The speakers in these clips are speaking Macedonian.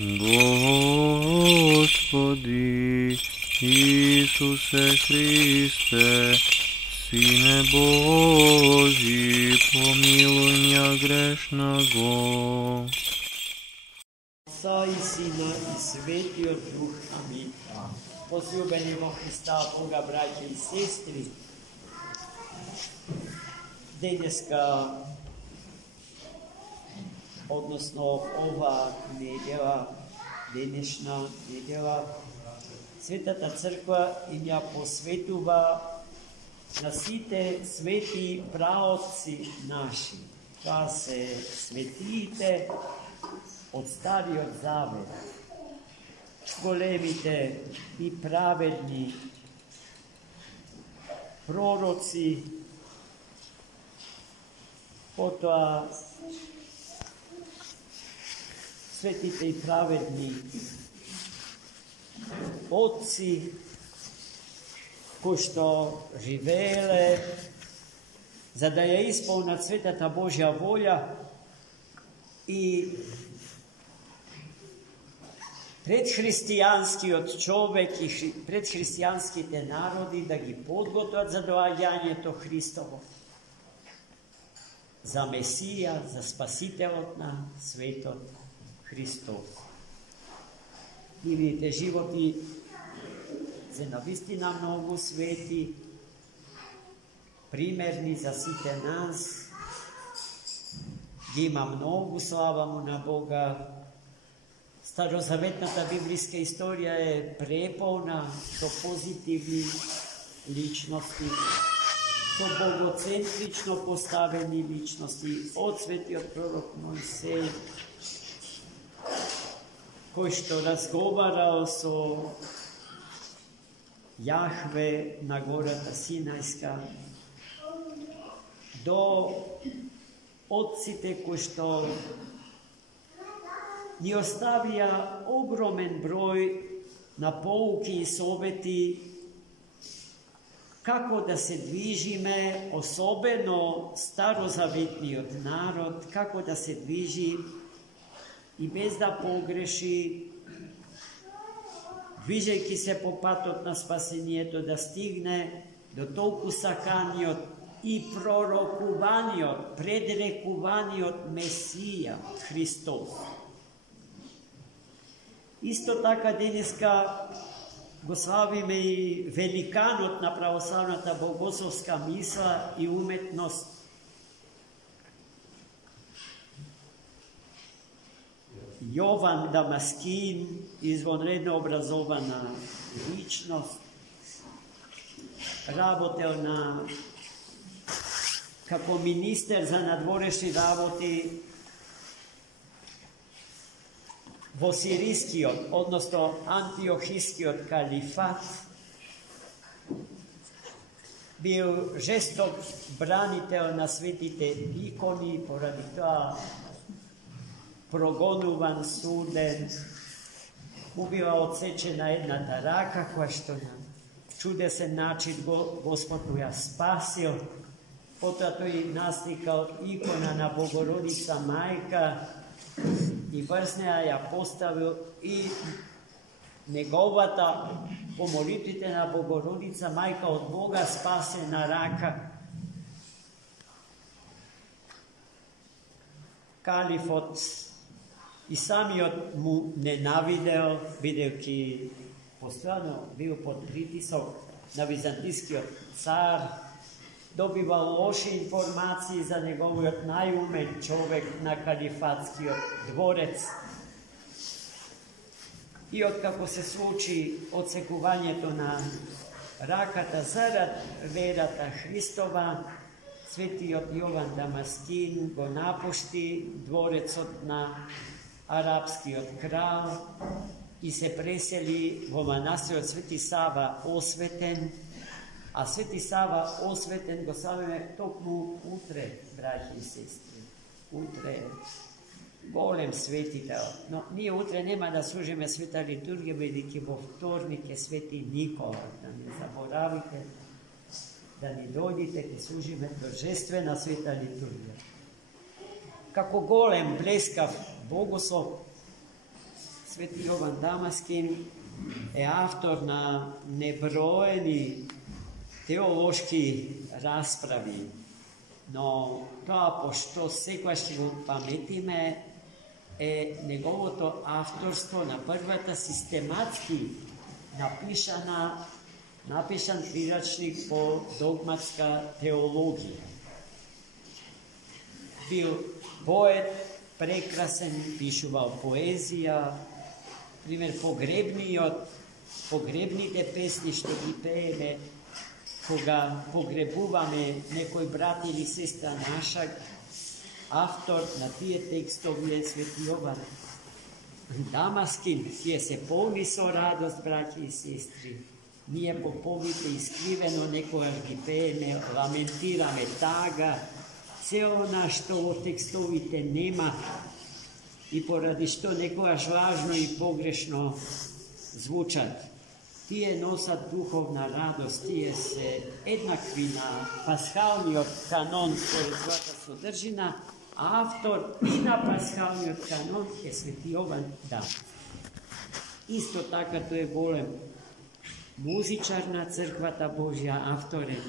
Господи Исусе Христе, Сине Божий, помилуй меня грешного. Отца и Сина и Светия Дух. Амин. Возлюбени во Христа Бога, браќа и сестри, денеска, односно ова недела, денешна недела, Светата Црква им ја посветува на сите свети праотци наши. Тоа се светиите од Стариот Завет, големите и праведни пророци, потоа светите и праведни отци, кои што живееле за да ја исполнат светата Божја волја и предхристијанскиот човек и предхристијанските народи да ги подготват за доаѓањето Христово, за Месија, за Спасителот на светот Христос. Нивните животи се навистина многу свети, примерни за сите нас. Ги има многу, слава му на Бога. Старозаветната библиска историја е преполна со позитивни личности, со богоцентрично поставени личности, од светиот пророк Мојсеј, кој што разговарал со Јахве на гората Синајска, до отците кои што ни оставија огромен број на поуки и совети како да се движиме, особено старозаветниот народ, како да се движи и без да погреши, движејќи се по патот на спасението, да стигне до толку саканиот и пророкуваниот, предрекуваниот Месија Христос. Исто така денеска го славиме и великанот на православната богословска мисла и уметност, Јован Дамаскин, извонредно образована личност, работел како министер за надворешни работи во сирискиот, односно антиохискиот калифат, бил жесток бранител на светите икони, поради тоа прогонуван, суден, му била отсечена едната рака, која што на чудесен начин Господ му ја спасил. Потоа тој насликал икона на Богородица мајка и врз неа ја поставил и неговата по молитвите на Богородица мајка од Бога спасена рака. Калифот и самиот му ненавидел, бидејќи постојано бил под притисок на византискиот цар, добивал лоши информации за неговиот најумен човек на калифатскиот дворец. И откако се случи одсекувањето на раката зарад верата Христова, светиот Јован Дамаскин го напушти дворецот на арапскиот крал и се пресели во манастирот Свети Сава Осветен, а Свети Сава Осветен го славиме токму утре, браќи и сестри. Утре голем светител. Но ние утре нема да служиме света литургија, бидејќи во вторник е Свети Никола. Да не заборавите да ни дојдите, ќе служиме торжествена света литургија. Како голем, блескав богослов, Sveti Jovan Damaskin je avtor na nebrojeni teološki raspravi, no тоа пошто секогаш го паметиме е неговото авторство на првата систематски напишан прирачник по догматска теологија. Бил поет, прекрасен, пишувал поезија, пример погребните песни што ги пееме кога погребуваме некој брат или сестра наша, автор на тие текстови е Свети Јован Дамаскин, тие се полни со радост, браќи и сестри. Ние по повите искривено некогаш ги пееме, ламентираме тага, се она што во текстовите нема и поради што некогаш важно и погрешно звучат. Тие носат духовна радост, тие се еднакви на пасхалниот канон според својата содржина, а автор и на пасхалниот канон е Свети Јован Дамаскин. Исто така тој е голем музичар на Црквата Божја, автор е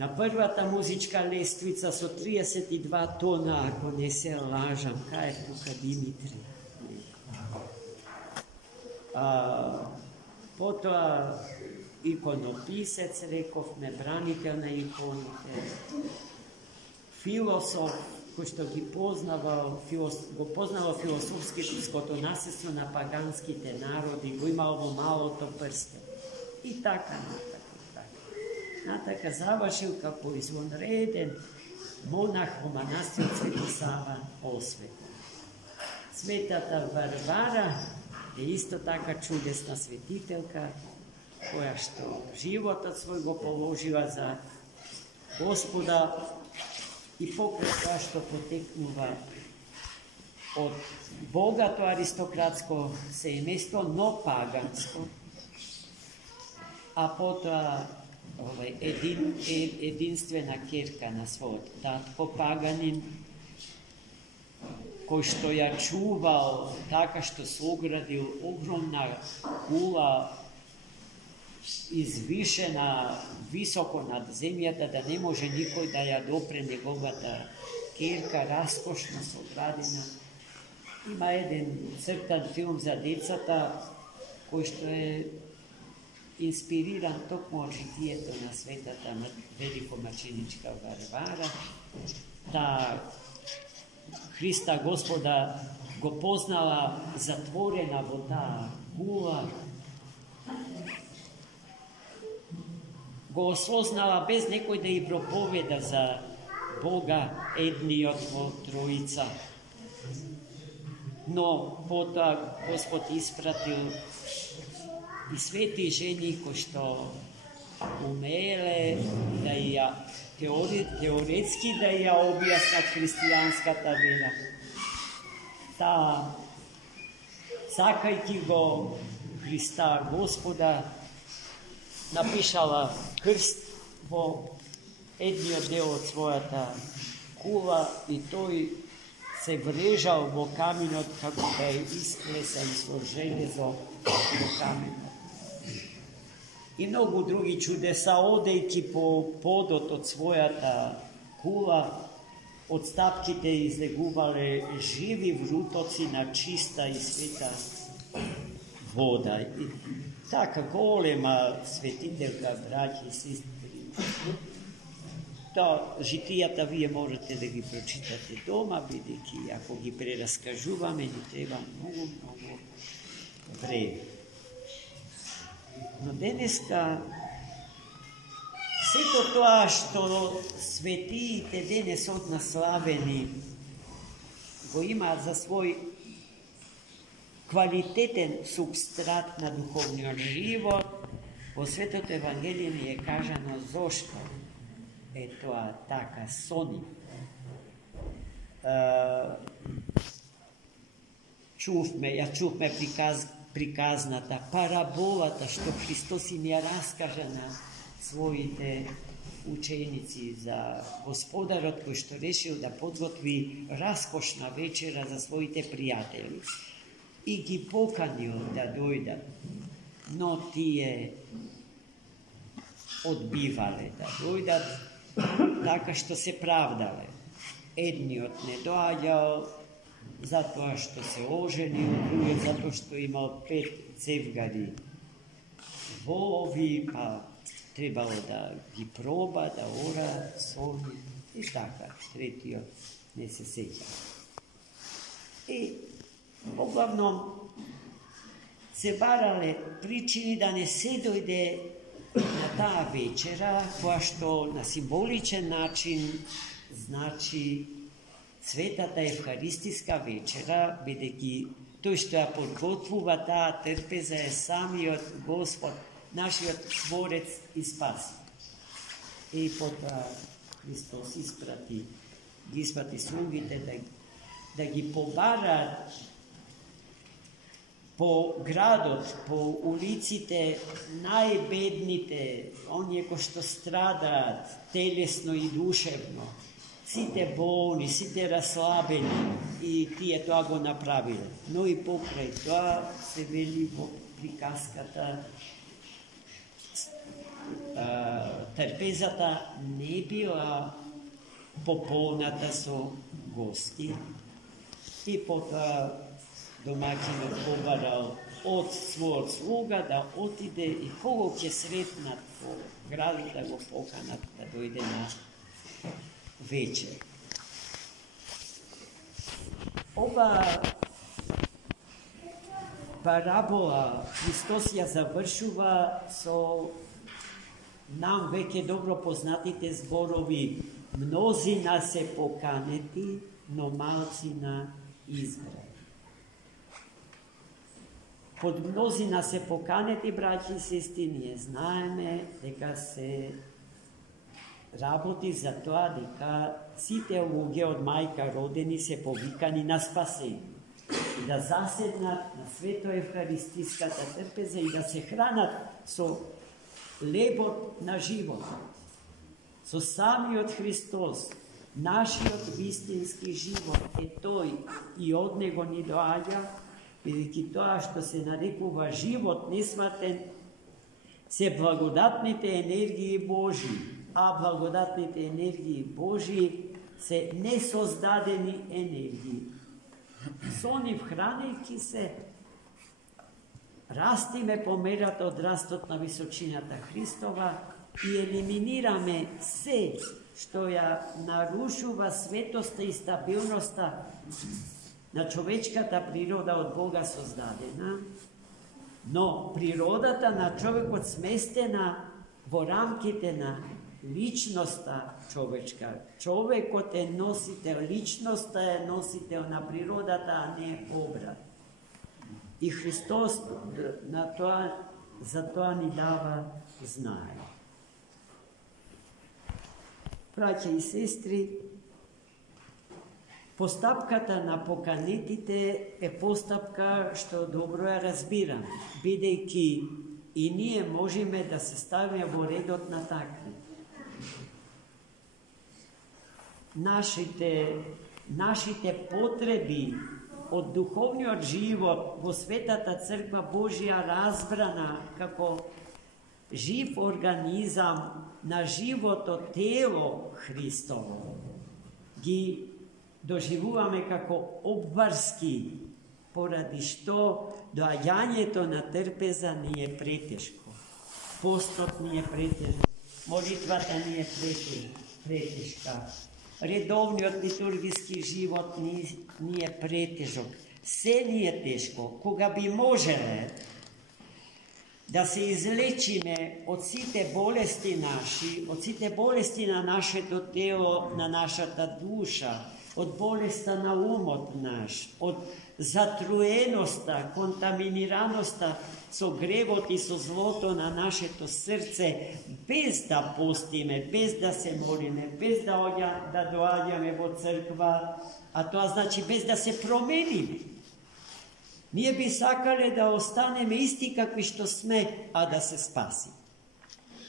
на првата музичка лествица со 32 тона, ако не се лажам, кај е тука Димитри. Потоа иконописец, рековме, бранител на иконите, философ, кој што го познавал философското наследство на паганските народи, го имал во малото прсте. И така натака завршил како извонреден монах во манастирот Свети Сава Осветен. Светата Варвара е исто така чудесна светителка, која што животот свој го положила за Господа и покрај тоа што потекнува од богато аристократско семејство, но паганско, а потоа единствена керка на својот татко паганин, кој што ја чувал така што соградил огромна кула извишена високо над земјата, да не може никој да ја допре неговата керка, раскошно соградена. Има еден цртан филм за децата, кој што е инспириран токму од житието на светата великомаченичка Варвара. Та Христа Господа го познала затворена во таа кула, го осознала без некој да ја проповеда за Бога едниот во Троица. Но потоа Господ испратил и свети жени кои што умееле да ја теоретски да ја објаснат христијанската вера. Таа, сакајќи го Христа Господа, напишала крст во едниот дел од својата кула и тој се врежал во каменот како да е исклесен со железо во каменот. И многу други чудеса, одејќи по подот од својата кула, од стапките излегувале живи врутоци на чиста и света вода. И така голема светителка, браќи и сестри. Тоа житијата вие можете да ги прочитате дома, бидејќи ако ги прераскажуваме, ни треба многу време. Но денеска сето тоа што светиите денес однаславени го имаат за свој квалитетен субстрат на духовниот живот, во Светото Евангелие ни е кажано зошто е тоа така со нив. Чувме приказната параболата што Христос им ја раскажа на своите ученици за Господарот кој што решил да подготви раскошна вечера за своите пријатели. i gi pokanio da dojdat, no tije odbivale da dojdat, така što se pravdale. Едниот не доаѓал затоа што се оженил, другиот затоа што имал 5 цевгари волови, па требало да ги проба, да ора, соли и така. Третиот не се сеќа. И поглавном се барале причини да не се дојде на таа вечера, која што на символичен начин значи Светата Евхаристиска вечера, бидејќи тој што ја подготвува таа трпеза е самиот Господ, нашиот Творец и Спаси. И потоа Христос ги испрати слугите да ги побараат по градот, по улиците најбедните, оние кои што страдаат телесно и душевно, сите болни, сите расслабени, и тие тоа го направиле. Но и покрај тоа се вели во приказката, трпезата не била пополната со гости, и потоа домаќинот побарал од својот слуга да отиде и кого ќе сретнат по градот да го поканат да дојде на вечер. Ова парабола Христос ја завршува со нам веќе добро познатите зборови: мнозина се поканети, но малцина избрани. Под мнозина се поканети, браќи и сестри, ние знаеме дека се работи за тоа дека сите луѓе од мајка родени се повикани на спасение и да заседнат на свето евхаристиската трпеза и да се хранат со лебот на животот, со самиот Христос. Нашиот вистински живот е тој и од него ни доаѓа, бидејќи тоа што се нарекува живот несватен се благодатните енергии Божии, а благодатните енергии Божии се несоздадени енергии. Со нив хранејќи се, растиме по мерата од растот на височината Христова и елиминираме се што ја нарушува светоста и стабилноста на човечката природа од Бога создадена, но природата на човекот сместена во рамките на личноста човечка. Човекот е носител, личноста е носител на природата, а не обрат. И Христос за тоа ни дава знае. Браќа и сестри, постапката на поканетите е постапка што добро ја разбираме, бидејќи и ние можеме да се ставиме во редот на такви. Нашите потреби од духовниот живот во Светата Црква Божја разбрана како жив организам на живото тело Христово, ги доживуваме како обврски, поради што доаѓањето на трпеза ни е претешко. Постот ни е претежок, молитвата ни е претешка, редовниот литургиски живот ни е претежок. Се ни е тешко. Кога би можеле да се излечиме од сите болести наши, од сите болести на нашето тело, на нашата душа, од болеста на умот наш, од затруеноста, контаминираноста со гревот и со злото на нашето срце, без да постиме, без да се молиме, без да доаѓаме во црква, а тоа значи без да се промениме. Ние би сакале да останеме исти какви што сме, а да се спасиме.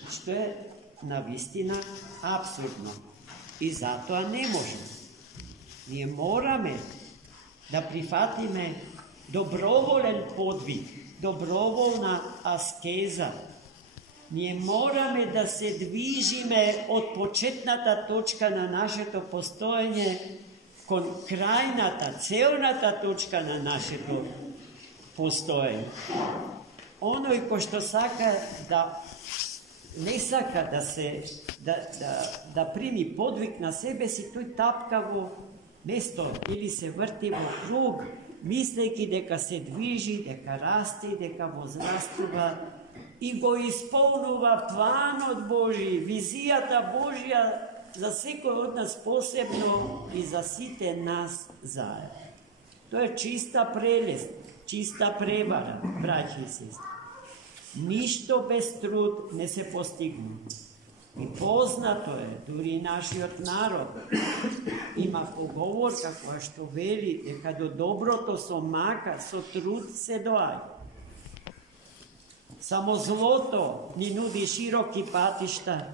Што е навистина абсурдно. И затоа не можеме. Ние мораме да прифатиме Dobrovoljen podvig, dobrovoljna askeza. Ние morаме да се движиме от почетната точка на нашето постоење кон крајната, целната точка на нашето постоење. Оној кој што сака да не сака да прими подвиг на себе си, тој тапка во место или се врти во круг, мислејќи дека се движи, дека расте, дека возрастува и го исполнува планот Божи, визијата Божја за секој од нас посебно и за сите нас заедно. Тоа е чиста прелест, чиста превара, браќи и сестри. Ништо без труд не се постигне. И познато е, дури нашиот народ има поговорка која што вели дека до доброто со мака, со труд се доаѓа. Само злото ни нуди широки патишта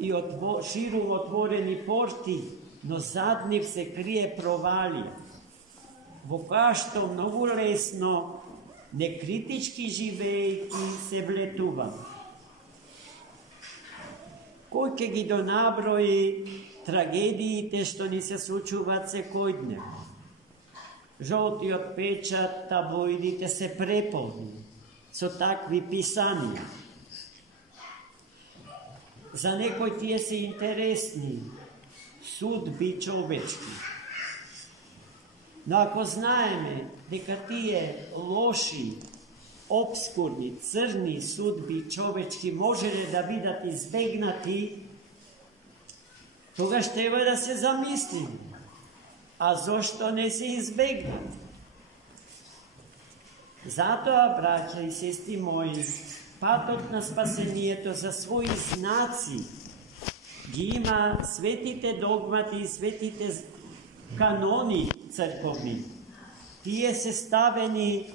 и широко отворени порти, но зад нив се крие провалија, во која што многу лесно, некритички живејќи, се влетува. Кој ќе ги донаброи трагедиите што ни се случуваат секојдневно? Жолтиот печат, таблоидите се преполни со такви писанија. За некој тие се интересни судби човечки. Но ако знаеме дека тие лоши, обскурни, црни судби човечки можеле да бидат избегнати, тогаш треба да се замислиме. А зошто не се избегнат? Затоа, браќа и сестри мои, патот на спасението за своји знаци ги има светите догмати и светите канони црковни. Тие се ставени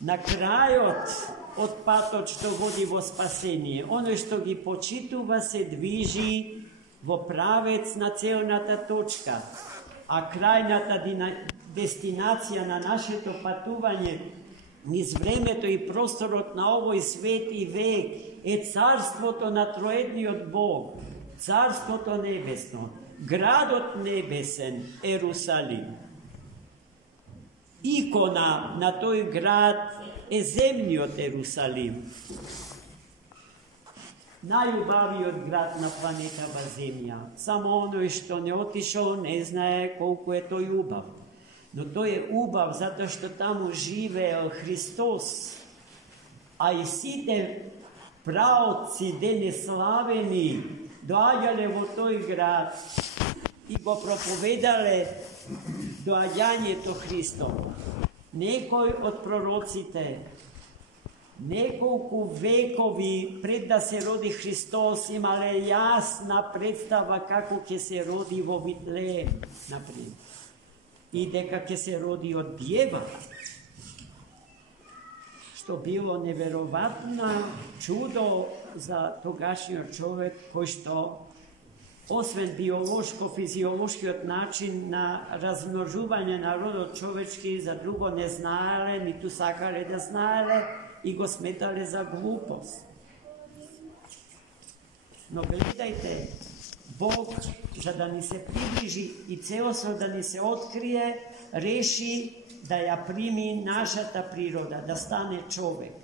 на крајот од патот што води во спасение. Оној што ги почитува се движи во правец на целната точка, а крајната дестинација на нашето патување низ времето и просторот на овој свет и век е царството на троедниот Бог, царството небесно, градот небесен Ерусалим. Икона на тој град е земниот Ерусалим, најубавиот град на планетава Земја. Само оној што не отишол не знае колку е тој убав. Но тој е убав затоа што таму живеел Христос, а и сите праотци денеславени доаѓале во тој град и го проповедале доаѓањето Христово. Некој од пророците, неколку векови пред да се роди Христос, имале јасна представа како ќе се роди во Витлеем, например, и дека ќе се роди од дјева, што било неверојатно чудо за тогашниот човек, кој што освен биолошко-физиолошкиот начин на размножување на родот човечки, за друго не знаеле, ниту сакале да знаеле и го сметале за глупост. Но гледајте, Бог, за да ни се приближи и целосно да ни се открие, реши да ја прими нашата природа, да стане човек.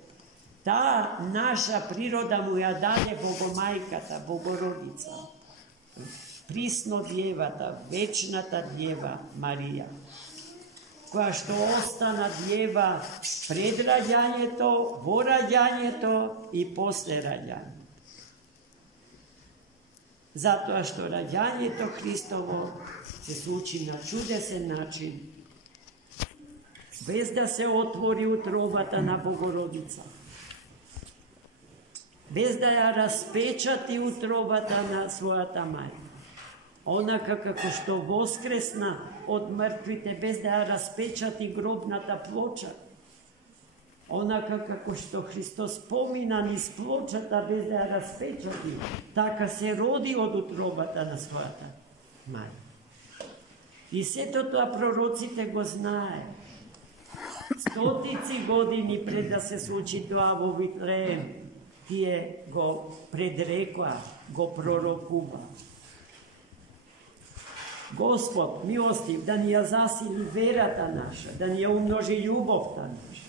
Таа наша природа му ја даде Богомајката, Богородица, присно дјевата, вечната дјева Марија, која што остана дјева пред раѓањето, во раѓањето и после раѓањето. Затоа што раѓањето Христово се случи на чудесен начин, без да се отвори утробата на Богородица, без да ја распечати утробата на својата мајка. Онака како што воскресна од мртвите, без да ја распечати гробната плоча. Онака како што Христос помина низ плочата без да ја распечати, така се роди од утробата на својата мајка. И сето тоа пророците го знае. Стотици години пред да се случи тоа во Вифлеем, тие го предрекла, го пророкува. Господ, милостив, да ни ја засили верата наша, да ни ја умножи љубовта наша.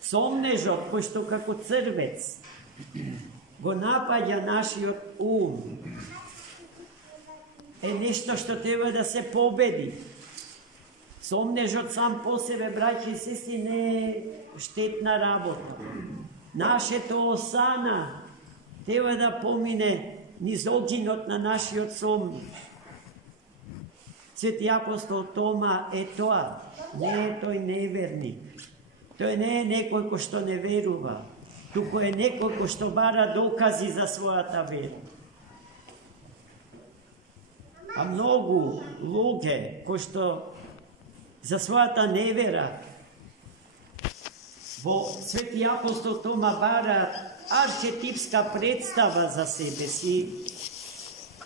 Сомнежот, кој што како црвец го напаѓа нашиот ум, е нешто што треба да се победи. Сомнежот сам по себе, браќи и сестри, не е штетна работа. Нашето осана треба да помине низ огинот на нашиот сомнеж. Свети апостол Тома е тоа. Не е тој неверник. Тој не е некој кој што не верува, туку е некој кој што бара докази за својата вера. А многу луѓе кои што за својата невера во Свети апостол Тома бара архетипска представа за себе си,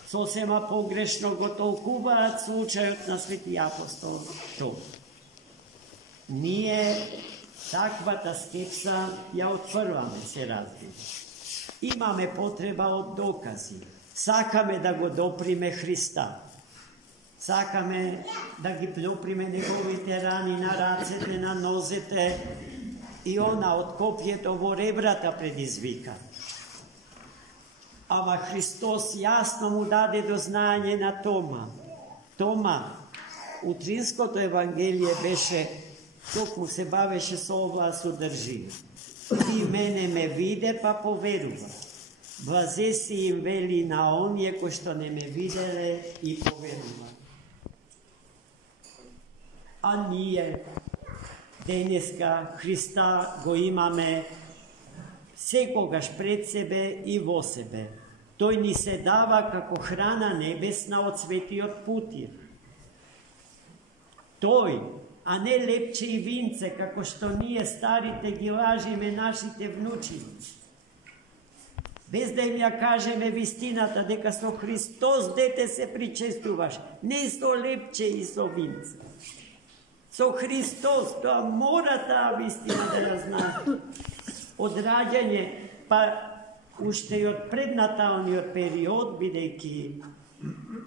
сосема погрешно го толкуваат случајот на Свети апостол Тома. Ние таквата скепса ја отфрваме, се разбира. Имаме потреба од докази. Сакаме да го доприме Христа. Сакаме да ги доприме неговите рани на рацете, на нозете и она од копјето во ребрата предизвика. Ама Христос јасно му даде до знаење на Тома. Тома, утринското Евангелие беше, токму се бавеше со оваа содржина. Ти мене ме виде, па поверува. Блазе си им вели на оние кои што не ме виделе и поверува. А ние денеска Христа го имаме секогаш пред себе и во себе. Тој ни се дава како храна небесна од светиот путир. Тој, а не лепче и винце, како што ние старите ги лажиме нашите внучи. Без да им ја кажеме вистината, дека со Христос дете се причестуваш, не со лепче и со винце. Со Христос, тоа мора таа вистина да ја знае. Од раѓање, па уште и од преднаталниот период, бидејќи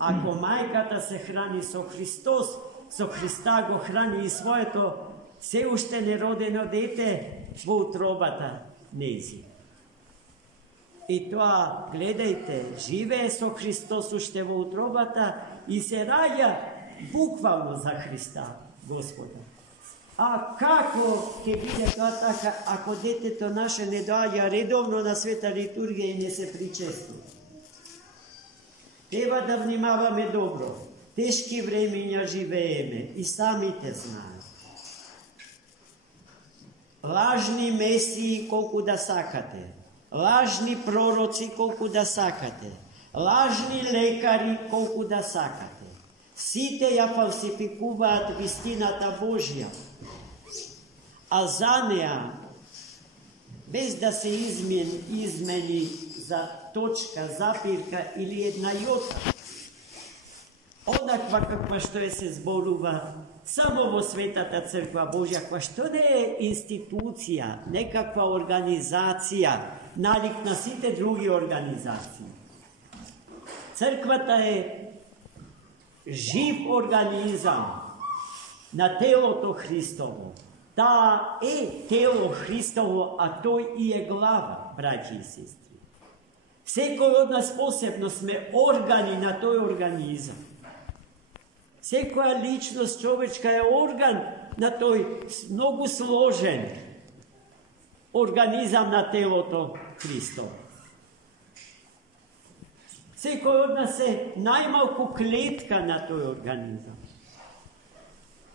ако мајката се храни со Христос, со Христа го храни и своето се уште неродено дете во утробата нејзи. И тоа, гледајте, живее со Христос уште во утробата и се раѓа буквално за Христа, Господа. А како ќе биде тоа така, ако детето наше не доаѓа редовно на света литургија и не се причестува? Треба да внимаваме добро. Тешки времења живееме и самите знаат. Лажни месии колку да сакате, лажни пророци колку да сакате, лажни лекари колку да сакате. Сите ја фалсификуваат вистината Божја, а за неа, без да се измени за точка, запирка или една јота, одаква каква што се зборува само во Светата Црква Божја, која што не е институција, некаква организација, налик на сите други организации. Црквата е жив организам на телото Христово. Таа е тело Христово, а тој и е глава, браќи и сестри. Секој од нас посебно сме органи на тој организам. Секоја личност човечка е орган на тој многу сложен организам на телото Христово. Секој од нас е најмалку клетка на тој организам.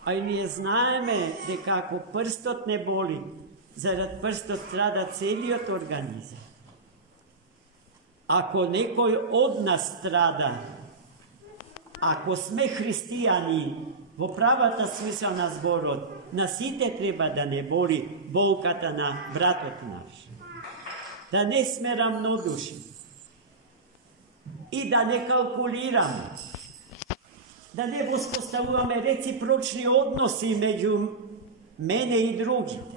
А и ние знаеме дека ако прстот не боли, зарад прстот страда целиот организам. Ако некој од нас страда, ако сме христијани, во правата смисла на зборот, на сите треба да не боли болката на братот наш. Да не сме рамнодушни и да не калкулираме. da ne uspostavljamo recipročni odnosi među mene i drugite.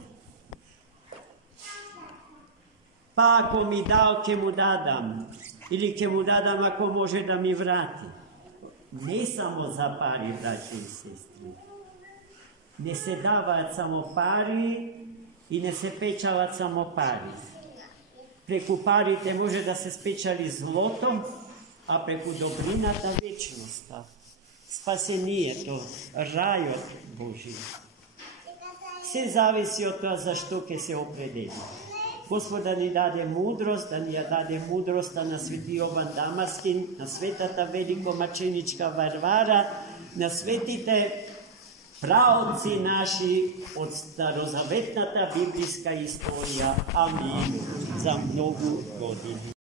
Pa ako mi dao, ke mu dadam, ili ke mu dadam ako može da mi vrati. Ne samo za pari, braći i sestri. Ne se davat samo pari i ne se pečavat samo pari. Preku pari te može da se spečali zlotom, a preku dobrina ta večnost. Spasenije to, raj od Božji. Sve zavisi od toga za što ke se opredeli. Gospod da ni dade mudrost, da ni dade mudrost na sveti Jovan Damaskin, na svetata velikomačenička Varvara, na svetite praoci naši od starozavetnata biblijska istorija. Amin. Za mnogu godinu.